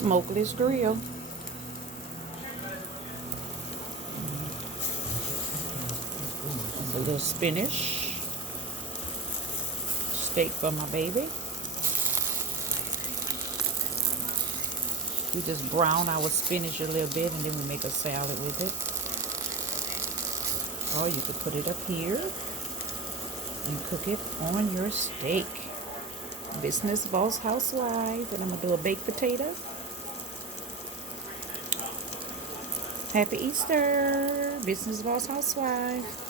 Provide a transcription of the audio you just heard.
smokeless grill. A little spinach, steak for my baby. We just brown our spinach a little bit and then we make a salad with it. Or you could put it up here and cook it on your steak. Business Boss Housewife. And I'm going to do a baked potato. Happy Easter, Business Boss Housewife.